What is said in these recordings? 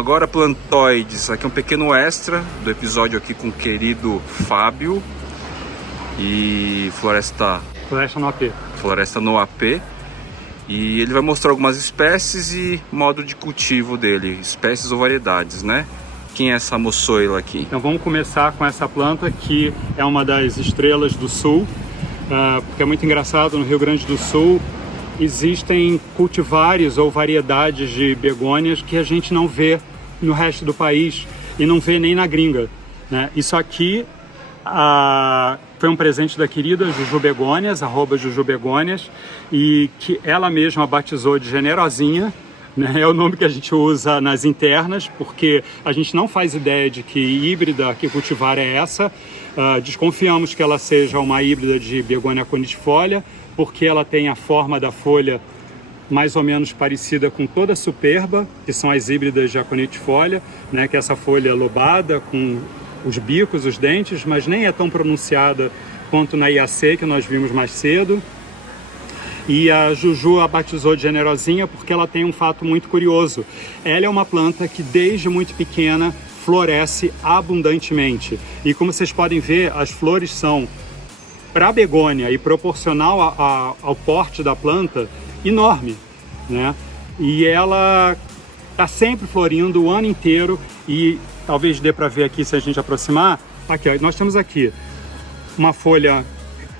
agora plantoides, aqui é um pequeno extra do episódio aqui com o querido Fábio e Floresta no AP. Floresta no AP. E ele vai mostrar algumas espécies e modo de cultivo dele, espécies ou variedades, né? Quem é essa moçoila aqui? Então vamos começar com essa planta que é uma das estrelas do sul, porque é muito engraçado, no Rio Grande do Sul existem cultivares ou variedades de begônias que a gente não vê no resto do país e não vê nem na gringa, né? Isso aqui foi um presente da querida Juju Begônias, @JujuBegônias, e que ela mesma batizou de Generosinha, né? É o nome que a gente usa nas internas, porque a gente não faz ideia de que híbrida, que cultivar é essa. Desconfiamos que ela seja uma híbrida de Begonia aconitifólia, porque ela tem a forma da folha mais ou menos parecida com toda a superba, que são as híbridas de aconitifólia, né? Que é essa folha lobada com os bicos, os dentes, mas nem é tão pronunciada quanto na IAC, que nós vimos mais cedo. E a Juju a batizou de Generosinha porque ela tem um fato muito curioso. Ela é uma planta que desde muito pequena floresce abundantemente. E como vocês podem ver, as flores são, para a begônia e proporcional ao porte da planta, enorme, né? E ela está sempre florindo o ano inteiro e talvez dê para ver aqui se a gente aproximar. Aqui, nós temos aqui uma folha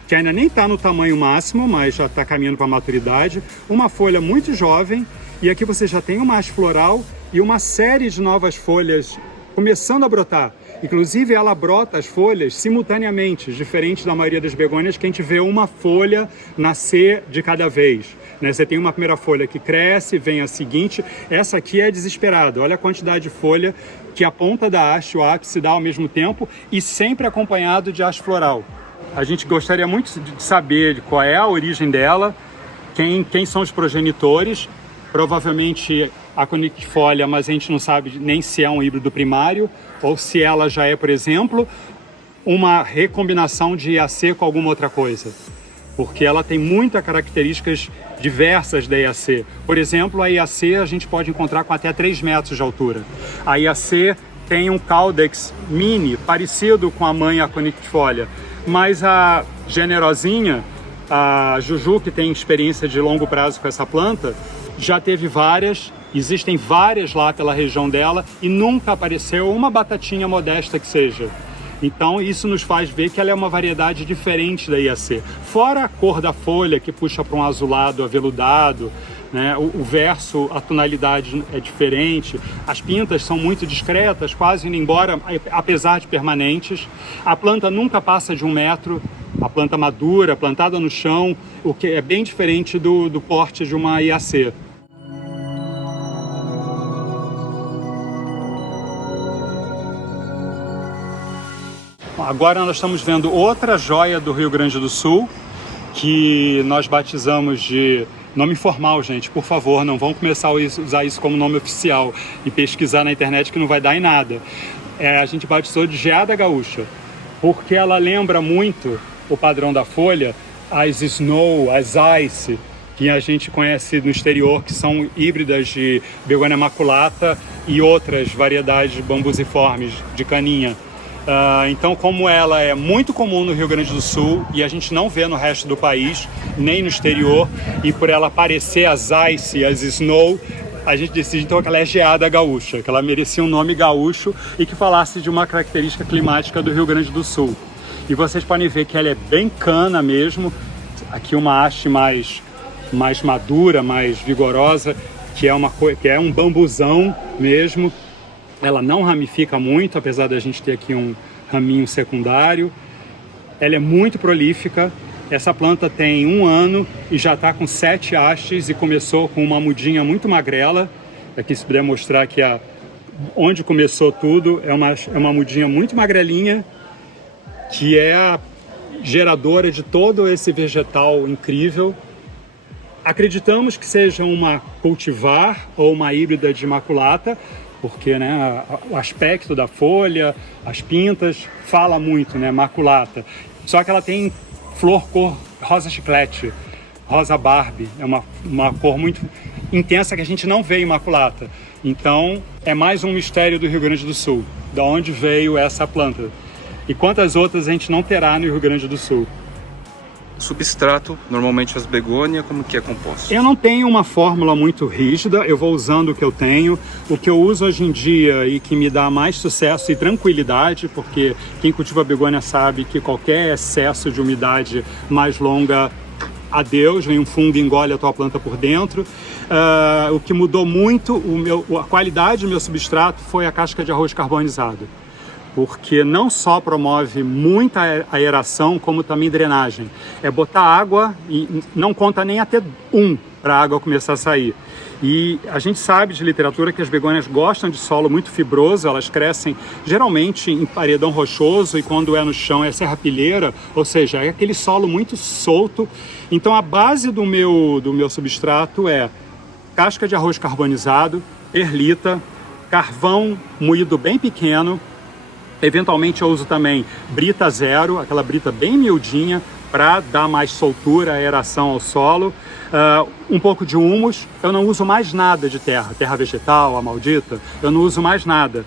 que ainda nem está no tamanho máximo, mas já está caminhando para a maturidade, uma folha muito jovem, e aqui você já tem uma haste floral e uma série de novas folhas começando a brotar. Inclusive ela brota as folhas simultaneamente, diferente da maioria das begônias, que a gente vê uma folha nascer de cada vez, né? Você tem uma primeira folha que cresce, vem a seguinte. Essa aqui é desesperada, olha a quantidade de folha que a ponta da haste, o ápice, dá ao mesmo tempo, e sempre acompanhado de haste floral. A gente gostaria muito de saber qual é a origem dela, quem são os progenitores. Provavelmente aconitifólia, mas a gente não sabe nem se é um híbrido primário ou se ela já é, por exemplo, uma recombinação de IAC com alguma outra coisa, porque ela tem muitas características diversas da IAC. Por exemplo, a IAC a gente pode encontrar com até 3 metros de altura. A IAC tem um caudex mini, parecido com a mãe aconitifólia, mas a Generosinha, a Juju, que tem experiência de longo prazo com essa planta, já teve várias, existem várias lá pela região dela e nunca apareceu uma batatinha modesta que seja. Então isso nos faz ver que ela é uma variedade diferente da IAC. Fora a cor da folha, que puxa para um azulado aveludado, né? O verso, a tonalidade é diferente, as pintas são muito discretas, quase indo embora, apesar de permanentes. A planta nunca passa de 1 metro, a planta madura, plantada no chão, o que é bem diferente do porte de uma IAC. Agora nós estamos vendo outra joia do Rio Grande do Sul, que nós batizamos de nome formal, gente. Por favor, não vão começar a usar isso como nome oficial e pesquisar na internet que não vai dar em nada. A gente batizou de Geada Gaúcha, porque ela lembra muito o padrão da folha, as Snow, as Ice, que a gente conhece no exterior, que são híbridas de Begonia maculata e outras variedades bambusiformes de caninha. Então, como ela é muito comum no Rio Grande do Sul e a gente não vê no resto do país, nem no exterior, e por ela parecer as Ice e as Snow, a gente decide então que ela é Geada Gaúcha, que ela merecia um nome gaúcho e que falasse de uma característica climática do Rio Grande do Sul. E vocês podem ver que ela é bem cana mesmo, aqui uma haste mais madura, mais vigorosa, que é um bambuzão mesmo. Ela não ramifica muito, apesar da gente ter aqui um raminho secundário. Ela é muito prolífica. Essa planta tem 1 ano e já está com 7 hastes e começou com uma mudinha muito magrela. Aqui se puder mostrar que onde começou tudo é uma mudinha muito magrelinha, que é a geradora de todo esse vegetal incrível. Acreditamos que seja uma cultivar ou uma híbrida de maculata, porque, né, o aspecto da folha, as pintas, fala muito, né, maculata. Só que ela tem flor cor rosa chiclete, rosa Barbie, é uma cor muito intensa que a gente não vê em maculata. Então, é mais um mistério do Rio Grande do Sul, de onde veio essa planta. E quantas outras a gente não terá no Rio Grande do Sul. Substrato, normalmente as begônias, como que é composto? Eu não tenho uma fórmula muito rígida, eu vou usando o que eu tenho. O que eu uso hoje em dia e que me dá mais sucesso e tranquilidade, porque quem cultiva begônia sabe que qualquer excesso de umidade mais longa, adeus, vem um fungo e engole a tua planta por dentro. O que mudou muito a qualidade do meu substrato foi a casca de arroz carbonizado, porque não só promove muita aeração, como também drenagem. É botar água e não conta nem até para a água começar a sair. E a gente sabe de literatura que as begônias gostam de solo muito fibroso, elas crescem geralmente em paredão rochoso e quando é no chão é serrapilheira, ou seja, é aquele solo muito solto. Então a base do meu substrato é casca de arroz carbonizado, perlita, carvão moído bem pequeno. Eventualmente eu uso também brita zero, aquela brita bem miudinha, para dar mais soltura, aeração ao solo. Um pouco de humus. Eu não uso mais nada de terra vegetal, a maldita, eu não uso mais nada.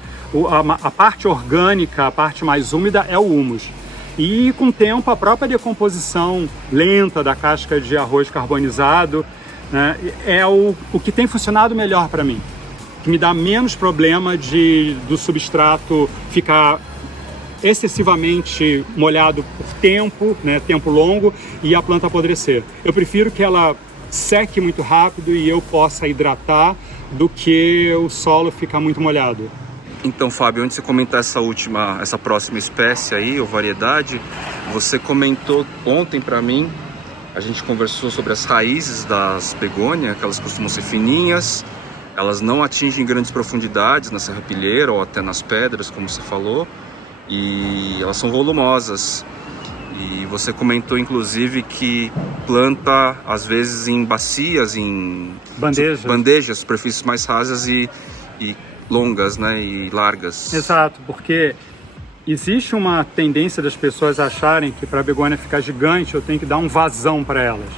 A parte orgânica, a parte mais úmida é o humus. E com o tempo a própria decomposição lenta da casca de arroz carbonizado, né, é o que tem funcionado melhor para mim, que me dá menos problema do substrato ficar excessivamente molhado por tempo, né, tempo longo, e a planta apodrecer. Eu prefiro que ela seque muito rápido e eu possa hidratar do que o solo ficar muito molhado. Então, Fábio, antes de você comentar essa próxima espécie aí, ou variedade, você comentou ontem para mim, a gente conversou sobre as raízes das begônias, que elas costumam ser fininhas, elas não atingem grandes profundidades na serrapilheira ou até nas pedras, como você falou, e elas são volumosas. E você comentou inclusive que planta às vezes em bacias, em bandejas, superfícies mais rasas e longas, né, e largas. Exato, porque existe uma tendência das pessoas acharem que para a begônia ficar gigante eu tenho que dar um vazão para elas.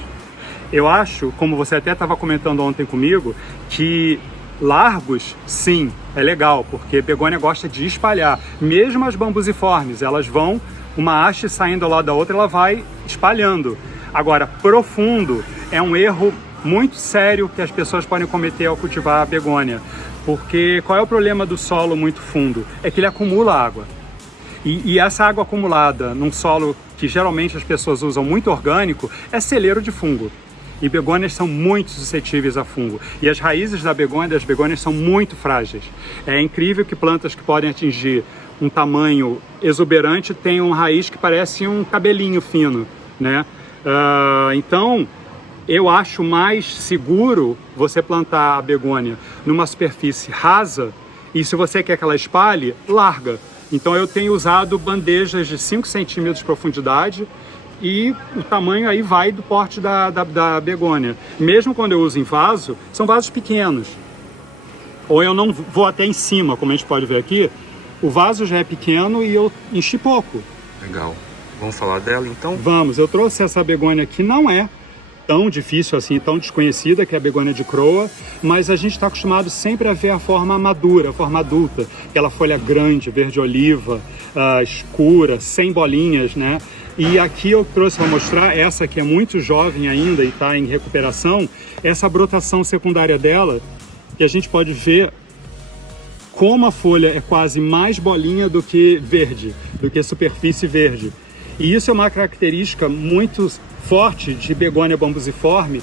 Eu acho, como você até estava comentando ontem comigo, que largos, sim, é legal, porque begônia gosta de espalhar. Mesmo as bambusiformes, elas vão, uma haste saindo ao lado da outra, ela vai espalhando. Agora, profundo é um erro muito sério que as pessoas podem cometer ao cultivar a begônia. Porque qual é o problema do solo muito fundo? É que ele acumula água. E essa água acumulada num solo que geralmente as pessoas usam muito orgânico é celeiro de fungo. E begônias são muito suscetíveis a fungo. E as raízes das begônias são muito frágeis. É incrível que plantas que podem atingir um tamanho exuberante tenham uma raiz que parece um cabelinho fino, né? Então, eu acho mais seguro você plantar a begônia numa superfície rasa e se você quer que ela espalhe, larga. Então eu tenho usado bandejas de 5 centímetros de profundidade e o tamanho aí vai do porte da begônia. Mesmo quando eu uso em vaso, são vasos pequenos. Ou eu não vou até em cima, como a gente pode ver aqui, o vaso já é pequeno e eu enchi pouco. Legal. Vamos falar dela então? Vamos, eu trouxe essa begônia que não é tão difícil assim, tão desconhecida, que é a begônia de Croa, mas a gente está acostumado sempre a ver a forma madura, a forma adulta, aquela folha grande, verde-oliva, escura, sem bolinhas, né? E aqui eu trouxe para mostrar essa que é muito jovem ainda e está em recuperação, essa brotação secundária dela, que a gente pode ver como a folha é quase mais bolinha do que verde, do que superfície verde. E isso é uma característica muito forte de begônia bambusiforme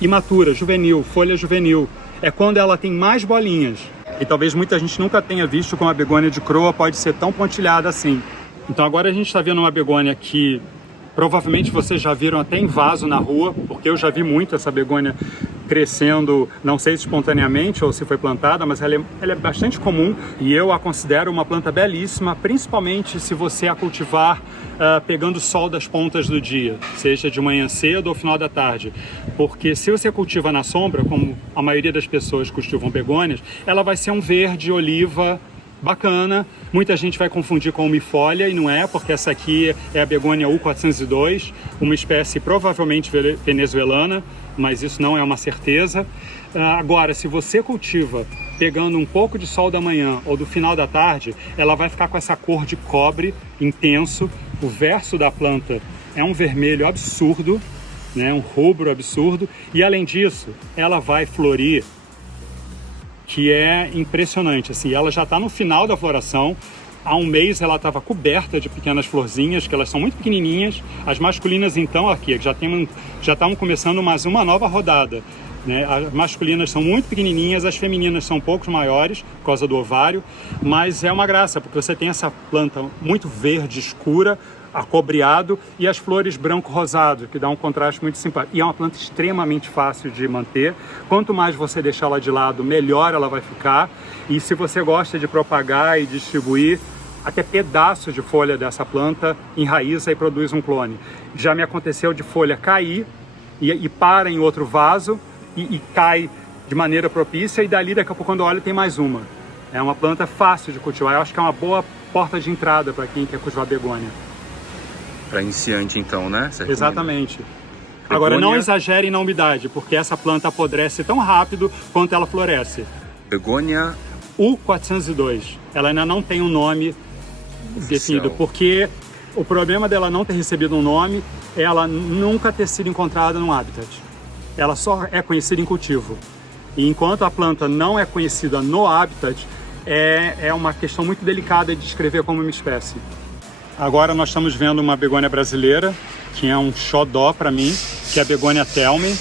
imatura, juvenil, folha juvenil. É quando ela tem mais bolinhas. E talvez muita gente nunca tenha visto como a begônia de Croa pode ser tão pontilhada assim. Então agora a gente está vendo uma begônia que provavelmente vocês já viram até em vaso na rua, porque eu já vi muito essa begônia crescendo, não sei se espontaneamente ou se foi plantada, mas ela é bastante comum e eu a considero uma planta belíssima, principalmente se você a cultivar pegando o sol das pontas do dia, seja de manhã cedo ou final da tarde, porque se você cultiva na sombra, como a maioria das pessoas cultivam begônias, ela vai ser um verde oliva bacana. Muita gente vai confundir com umifolia e não é, porque essa aqui é a begônia U402, uma espécie provavelmente venezuelana, mas isso não é uma certeza. Agora, se você cultiva pegando um pouco de sol da manhã ou do final da tarde, ela vai ficar com essa cor de cobre intenso. O verso da planta é um vermelho absurdo, né? Um rubro absurdo, e além disso, ela vai florir, que é impressionante. Assim, ela já está no final da floração. Há um mês ela estava coberta de pequenas florzinhas, que elas são muito pequenininhas. As masculinas, então, aqui já estavam começando mais uma nova rodada, né? As masculinas são muito pequenininhas, as femininas são um pouco maiores por causa do ovário, mas é uma graça, porque você tem essa planta muito verde, escura, acobreado, e as flores branco-rosado, que dá um contraste muito simpático. E é uma planta extremamente fácil de manter. Quanto mais você deixar ela de lado, melhor ela vai ficar. E se você gosta de propagar e distribuir, até pedaços de folha dessa planta enraiza e produz um clone. Já me aconteceu de folha cair e para em outro vaso e cai de maneira propícia, e dali, daqui a pouco, quando eu olho, tem mais uma. É uma planta fácil de cultivar. Eu acho que é uma boa porta de entrada para quem quer cultivar begônia. Para iniciante, então, né? Exatamente. Agora, não exagerem na umidade, porque essa planta apodrece tão rápido quanto ela floresce. Begônia U402. Ela ainda não tem um nome definido, porque o problema dela não ter recebido um nome é ela nunca ter sido encontrada no habitat. Ela só é conhecida em cultivo. E enquanto a planta não é conhecida no habitat, é uma questão muito delicada de descrever como uma espécie. Agora nós estamos vendo uma begônia brasileira, que é um xodó para mim, que é a begônia Thelmy.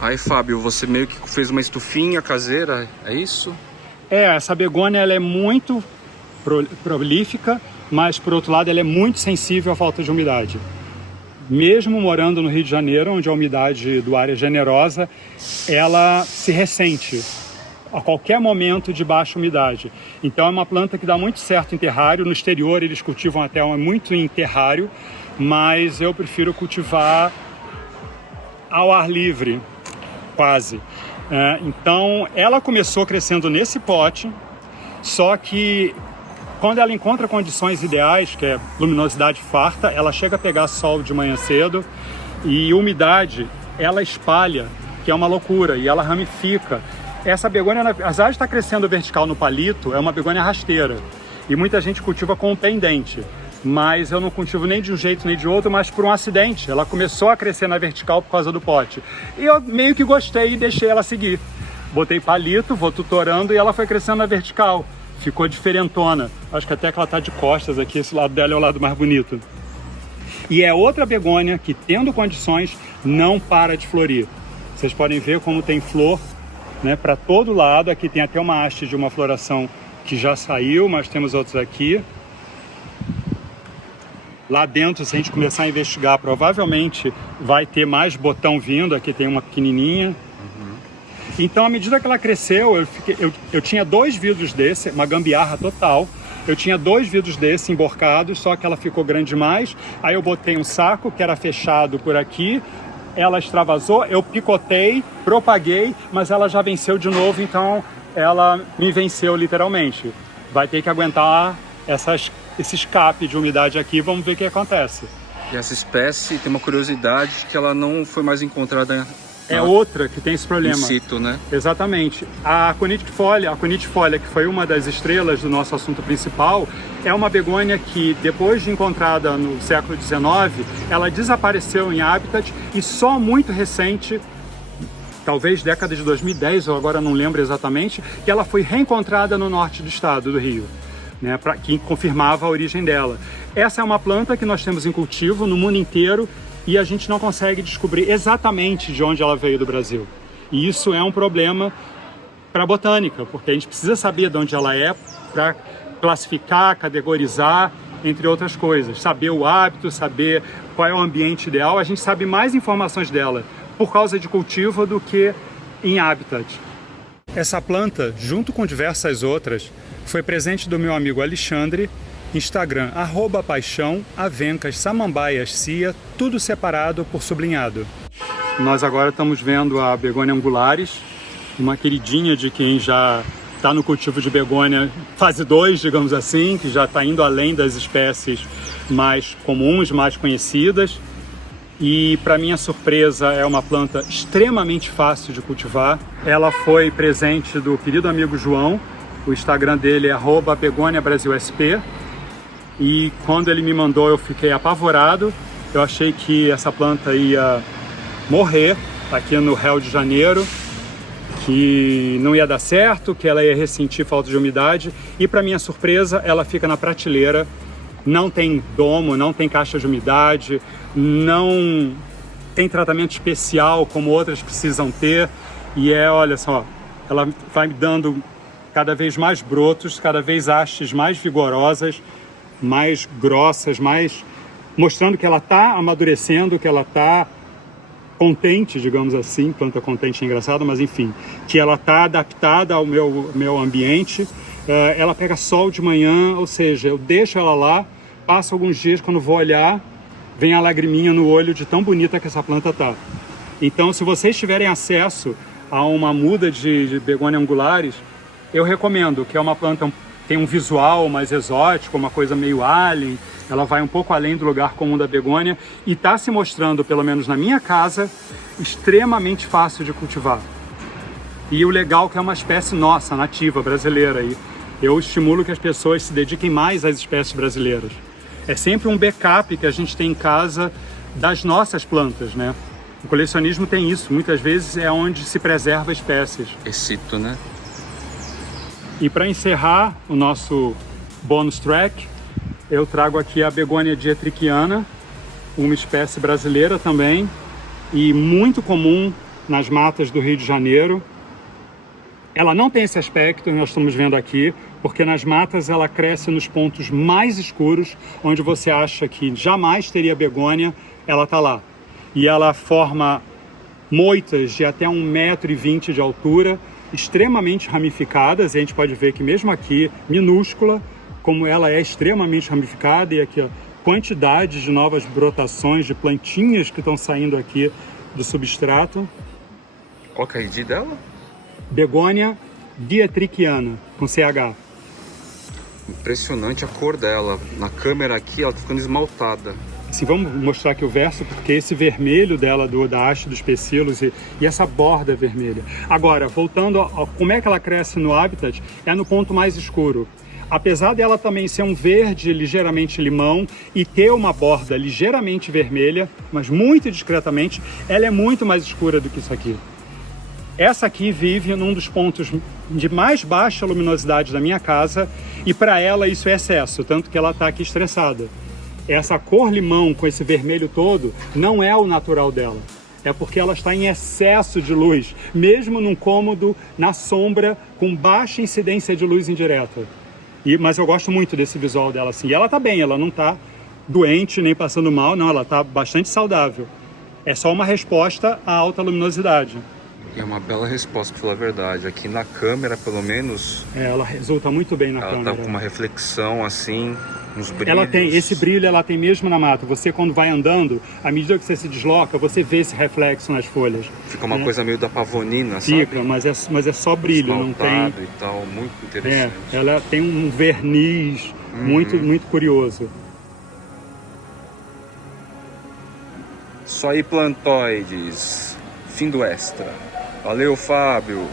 Aí, Fábio, você meio que fez uma estufinha caseira, é isso? Essa begônia ela é muito prolífica, mas por outro lado ela é muito sensível à falta de umidade. Mesmo morando no Rio de Janeiro, onde a umidade do ar é generosa, ela se ressente a qualquer momento de baixa umidade. Então é uma planta que dá muito certo em terrário. No exterior eles cultivam até muito em terrário, mas eu prefiro cultivar ao ar livre, quase. Então ela começou crescendo nesse pote, só que quando ela encontra condições ideais, que é luminosidade farta, ela chega a pegar sol de manhã cedo, e umidade ela espalha, que é uma loucura, e ela ramifica. Essa begônia, apesar de estar crescendo vertical no palito, é uma begônia rasteira. E muita gente cultiva com pendente. Mas eu não cultivo nem de um jeito nem de outro, mas por um acidente. Ela começou a crescer na vertical por causa do pote. E eu meio que gostei e deixei ela seguir. Botei palito, vou tutorando, e ela foi crescendo na vertical. Ficou diferentona. Acho que até que ela está de costas aqui, esse lado dela é o lado mais bonito. E é outra begônia que, tendo condições, não para de florir. Vocês podem ver como tem flor, né, para todo lado. Aqui tem até uma haste de uma floração que já saiu, mas temos outros aqui. Lá dentro, se a gente começar a investigar, provavelmente vai ter mais botão vindo. Aqui tem uma pequenininha. Então, à medida que ela cresceu, eu tinha 2 vidros desse, uma gambiarra total. Eu tinha 2 vidros desse emborcados, só que ela ficou grande demais. Aí eu botei um saco que era fechado por aqui. Ela extravasou, eu picotei, propaguei, mas ela já venceu de novo, então ela me venceu literalmente. Vai ter que aguentar esse escape de umidade aqui, vamos ver o que acontece. E essa espécie tem uma curiosidade que ela não foi mais encontrada. É outra que tem esse problema. In situ, né? Exatamente. A conitifolia, que foi uma das estrelas do nosso assunto principal, é uma begônia que, depois de encontrada no século XIX, ela desapareceu em habitat, e só muito recente, talvez década de 2010, ou agora não lembro exatamente, que ela foi reencontrada no norte do estado do Rio, né, que confirmava a origem dela. Essa é uma planta que nós temos em cultivo no mundo inteiro, e a gente não consegue descobrir exatamente de onde ela veio do Brasil. E isso é um problema para a botânica, porque a gente precisa saber de onde ela é para classificar, categorizar, entre outras coisas. Saber o hábito, saber qual é o ambiente ideal. A gente sabe mais informações dela por causa de cultivo do que em habitat. Essa planta, junto com diversas outras, foi presente do meu amigo Alexandre, Instagram, @paixão, avencas, samambaias, cia, tudo separado por sublinhado. Nós agora estamos vendo a begônia angulares, uma queridinha de quem já está no cultivo de begônia fase 2, digamos assim, que já está indo além das espécies mais comuns, mais conhecidas. E, para minha surpresa, é uma planta extremamente fácil de cultivar. Ela foi presente do querido amigo João, o Instagram dele é @begoniabrasilsp. E quando ele me mandou, eu fiquei apavorado. Eu achei que essa planta ia morrer aqui no Rio de Janeiro, que não ia dar certo, que ela ia ressentir falta de umidade. E, para minha surpresa, ela fica na prateleira. Não tem domo, não tem caixa de umidade, não tem tratamento especial como outras precisam ter. E olha só, ela vai dando cada vez mais brotos, cada vez hastes mais vigorosas, mais grossas, mostrando que ela está amadurecendo, que ela está contente, digamos assim. Planta contente é engraçado, mas enfim, que ela está adaptada ao meu ambiente. Ela pega sol de manhã, ou seja, eu deixo ela lá, passo alguns dias, quando vou olhar, vem a lagriminha no olho de tão bonita que essa planta tá. Então, se vocês tiverem acesso a uma muda de begônia angulares, eu recomendo, que é uma planta que tem um visual mais exótico, uma coisa meio alien, ela vai um pouco além do lugar comum da begônia e está se mostrando, pelo menos na minha casa, extremamente fácil de cultivar. E o legal é que é uma espécie nossa, nativa, brasileira. E eu estimulo que as pessoas se dediquem mais às espécies brasileiras. É sempre um backup que a gente tem em casa das nossas plantas, né? O colecionismo tem isso, muitas vezes é onde se preserva espécies. Excito, né? E para encerrar o nosso bonus track, eu trago aqui a begônia dietrichiana, uma espécie brasileira também, e muito comum nas matas do Rio de Janeiro. Ela não tem esse aspecto que nós estamos vendo aqui, porque nas matas ela cresce nos pontos mais escuros, onde você acha que jamais teria begônia, ela está lá. E ela forma moitas de até 1,20 m de altura, extremamente ramificadas, e a gente pode ver que mesmo aqui, minúscula, como ela é extremamente ramificada, e aqui, ó, quantidade de novas brotações, de plantinhas que estão saindo aqui do substrato. Qual que é a ID dela? Begônia dietrichiana, com CH. Impressionante a cor dela. Na câmera aqui ela tá ficando esmaltada. Assim, vamos mostrar aqui o verso, porque esse vermelho dela, da haste dos pecilos e essa borda vermelha. Agora, voltando a como é que ela cresce no habitat, é no ponto mais escuro. Apesar dela também ser um verde ligeiramente limão e ter uma borda ligeiramente vermelha, mas muito discretamente, ela é muito mais escura do que isso aqui. Essa aqui vive num dos pontos de mais baixa luminosidade da minha casa e para ela isso é excesso, tanto que ela está aqui estressada. Essa cor limão com esse vermelho todo não é o natural dela. É porque ela está em excesso de luz, mesmo num cômodo na sombra com baixa incidência de luz indireta. Mas eu gosto muito desse visual dela assim. E ela está bem, ela não está doente nem passando mal, não, ela está bastante saudável. É só uma resposta à alta luminosidade. É uma bela resposta, pra falar a verdade. Aqui na câmera, pelo menos... ela resulta muito bem na câmera. Ela tá com uma reflexão, assim, uns brilhos. Ela tem, esse brilho ela tem mesmo na mata. Você, quando vai andando, à medida que você se desloca, você vê esse reflexo nas folhas. Fica uma coisa meio da pavonina, sabe? Fica, mas é só brilho, não tem... e tal, muito interessante. Ela tem um verniz muito curioso. Isso aí, plantoides. Fim do extra. Valeu, Fábio.